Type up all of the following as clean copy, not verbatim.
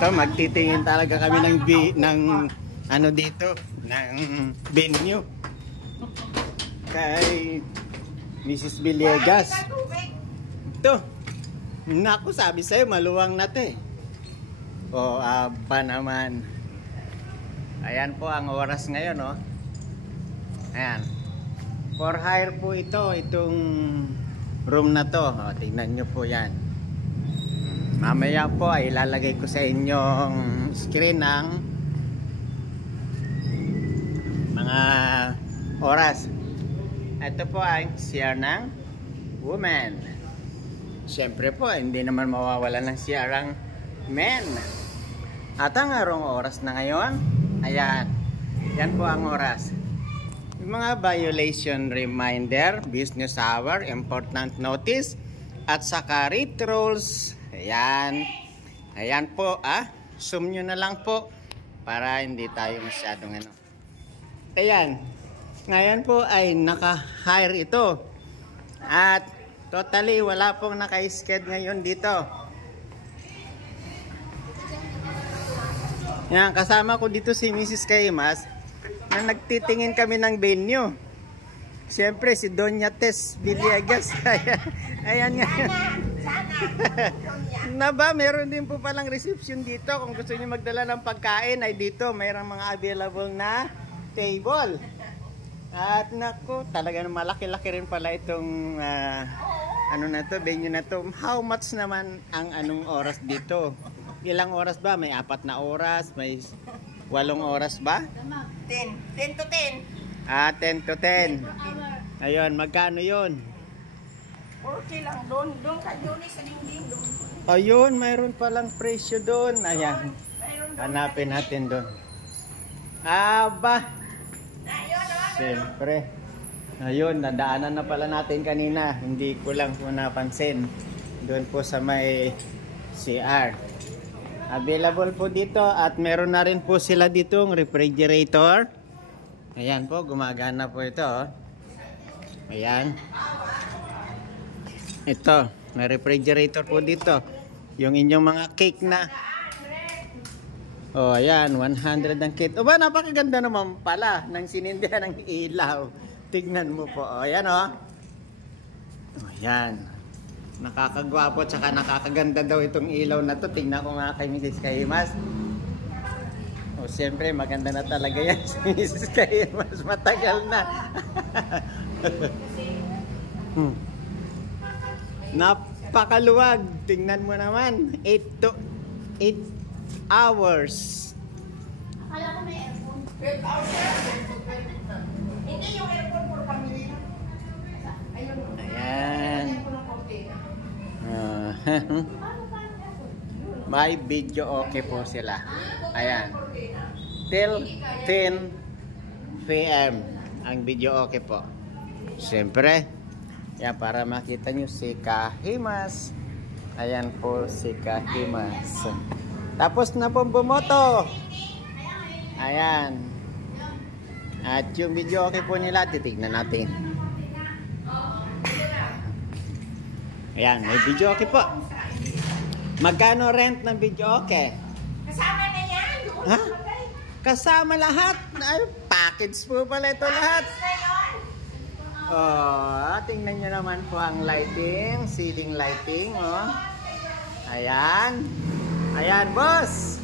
Ito, magtitingin talaga kami ng ano dito, ng venue. Kay Mrs. Villegas. Ito. Naku, sabi sa'yo, maluwang na to eh. O, aba naman. Ayan po ang oras ngayon, oh. Ayan. For hire po ito, itong room na to. O, tingnan nyo po yan. Mamaya po ay ilalagay ko sa inyong screen ng mga oras. Ito po ang CR ng woman. Siyempre po, hindi naman mawawala ng CR ang men. At ang arong oras na ngayon, ayan. Yan po ang oras. Yung mga violation reminder, business hour, important notice, at saka rate rules. Ayan. Ayan po, zoom nyo na lang po para hindi tayo masyadong ano. Ayan. Ngayon po ay naka-hire ito. At totally wala pong naka-sked ngayon dito. Yan, kasama ko dito si Mrs. Kaimas na nagtitingin kami ng venue. Siyempre si Doña Tess Villegas. Ayan nga. Naba, meron din po palang reception dito. Kung gusto niyo magdala ng pagkain ay dito. Mayroong mga available na table. At naku, talaga malaki-laki rin pala itong ano na to, venue na to. How much naman ang anong oras dito? Ilang oras ba? May 4 na oras, may 8 oras ba? 10 to 10. 10 to 10. Ayun, magkano yun? 40 lang doon. Doon ka doon sa dingding doon. Ayun, mayroon palang presyo doon. Ayan. Hanapin natin doon. Aba. Siyempre. Ayun, nadaanan na pala natin kanina. Hindi ko lang po napansin. Doon po sa may CR. Available po dito at meron na rin po sila ditong refrigerator. Ayan po, gumagana po ito. Ayan. Ito, may refrigerator po dito. Yung inyong mga cake na. Oh, ayan, 100 ang kit. O ba, napakaganda naman pala ng sinindihan ng ilaw. Tignan mo po. O, ayan o. Oh, ayan. Nakakagwapo at saka nakakaganda daw itong ilaw na to. Tignan ko nga kay Mrs. Kaimas. O, siyempre, maganda na talaga yan si Mrs. Kaimas. Matagal na. Napakaluwag. Tingnan mo naman. 8 hours. Akala ko may aircon. 12 hours. Hindi yung aircon for family. Ayun. Ayan. May video okay po sila. Ayan. Till 10 PM ang video okay po. Siyempre, yan para makita nyo si Kahimas. Ayan po si Kahimas. Tapos na pong bumoto. Ayan. At yung video okay po nila, titignan natin. Ayan, may video okay po. Magkano rent ng video okay? Kasama na yan. Ha? Kasama lahat? Ay, package po pala ito lahat. Oh, tingnan nyo naman po ang lighting, ceiling lighting, oh. Ayan. Ayan, boss.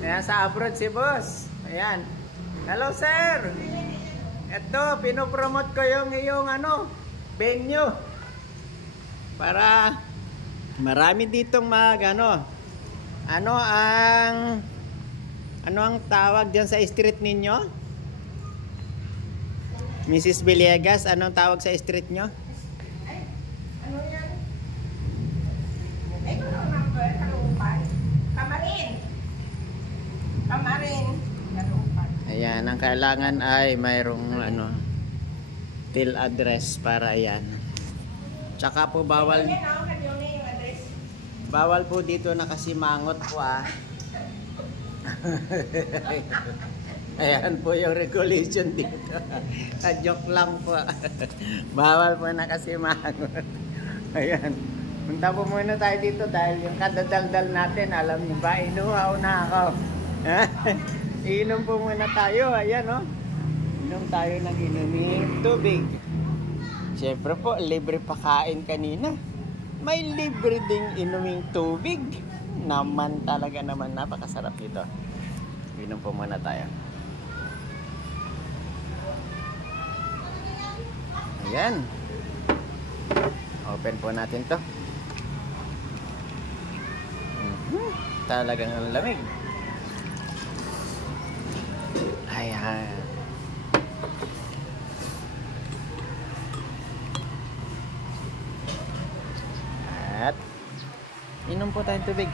Ayan, sa abroad si boss. Ayan. Hello, sir. Ito, pinopromote ko yung iyong venue. Para marami ditong ano ang tawag diyan sa street ninyo? Mrs. Villegas, anong tawag sa street nyo? Ano yan? Ito ang number, Kalupan. Kamarin. Kamarin. Kalupan. Ayan, ang kailangan ay mayroong till address para ayan. Tsaka po bawal po dito nakasimangot po Ayan po yung regulation dito. Joke lang po. Bawal po nakasimangot. Ayan. Punta po muna tayo dito dahil yung kadadaldal natin, alam niyo ba, inuhaw na ako. Inom po muna tayo, ayan o. Inom tayo ng inuming tubig. Siyempre po, libre pakain kanina. May libre ding inuming tubig. Naman talaga naman, napakasarap nito. Inom po muna tayo. Ayan. Open po natin to. Talagang ang lamig. Ayan. At inom po tayong tubig.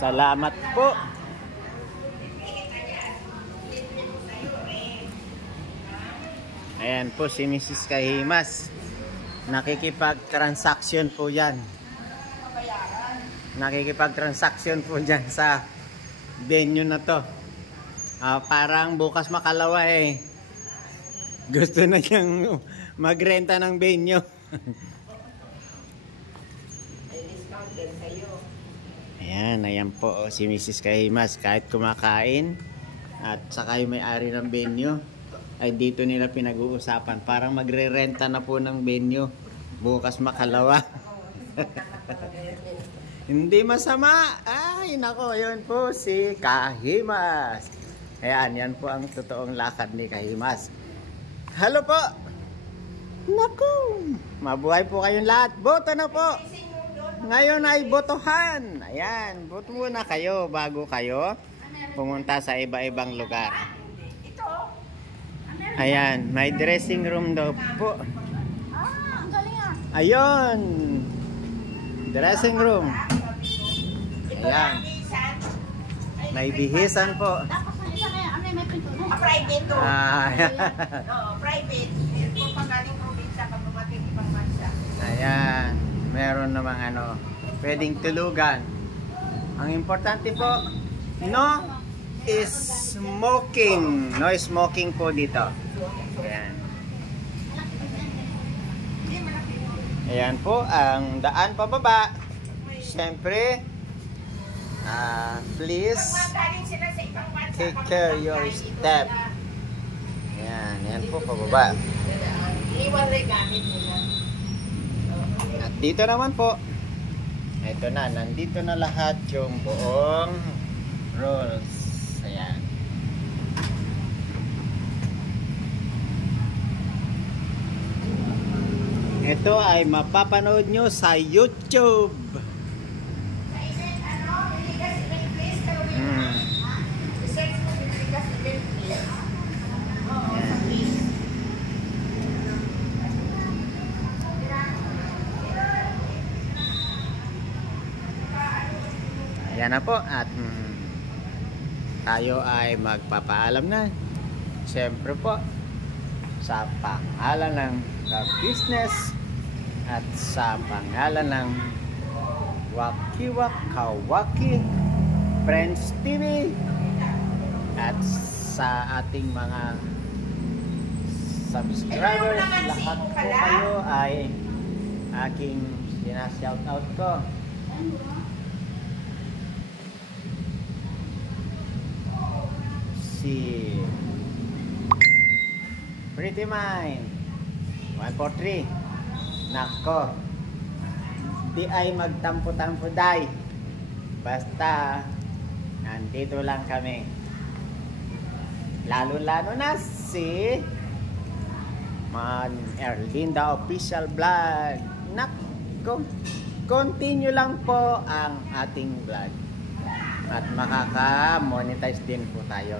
Salamat po. Ayan po si Mrs. Kahimas. Nakikipag-transaction po yan. Nakikipag-transaction po dyan sa venue na to. Parang bukas makalawa eh. Gusto na niyang magrenta ng venue. Ayan po si Mrs. Kahimas. Kahit kumakain at saka yung may-ari ng venue ay dito nila pinag-uusapan. Parang magre-renta na po ng venue bukas makalawa. Hindi masama. Ay nako, yun po si Kahimas. Ayan, yan po ang totoong lakad ni Kahimas. Hello po. Naku, mabuhay po kayong lahat. Boto na po. Ngayon ay botohan. Ayan, boto muna kayo bago kayo pumunta sa iba-ibang lugar. Ayan, may dressing room daw po. Ang galing ah. Ayun, dressing room. Ayan, may bihisan po. Tapos ang isa kaya, may pinto na. Private to. Ayan. Oo, private. Kung pagaling probinsya, pag dumating ibang bansa. Ayan, meron namang pwedeng tulugan. Ang importante po, no smoking. No smoking po dito. Ayan. Ayan po ang daan pababa. Siyempre, please Galing sila sa ibang bansa. take care your step. Ayan, ayan po pababa. Iwan rin gamit nila. At dito naman po, ito na, nandito na lahat yung buong rolls. Ayan. Ito ay mapapanood nyo sa YouTube. Research mo, Biligas Event Place. Oo, sa place. Ayan na po at tayo ay magpapaalam na. Siyempre po sa pangalan ng business at sa pangalan ng Wakiwak Kawaki Friends TV at sa ating mga subscribers, lahat po kayo ay aking sinashoutout ko. Si Pretty Mind 143. Nako, di ay magtampo-tampo day, basta nandito lang kami. Lalo-lalo na si Erlinda Official Vlog. Nako, continue lang po ang ating vlog at makaka-monetize din po tayo.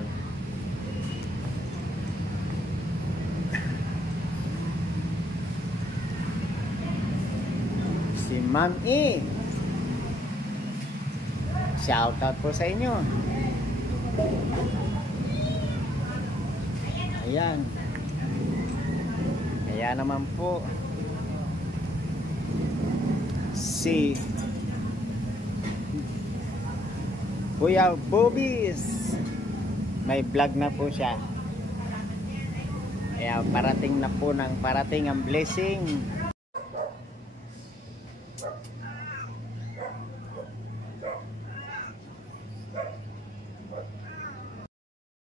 Si Ma'am E, shoutout po sa inyo. Ayan. Kaya naman po si Kuya Bobis. May vlog na po siya. Kaya parating na po ng parating ang blessing.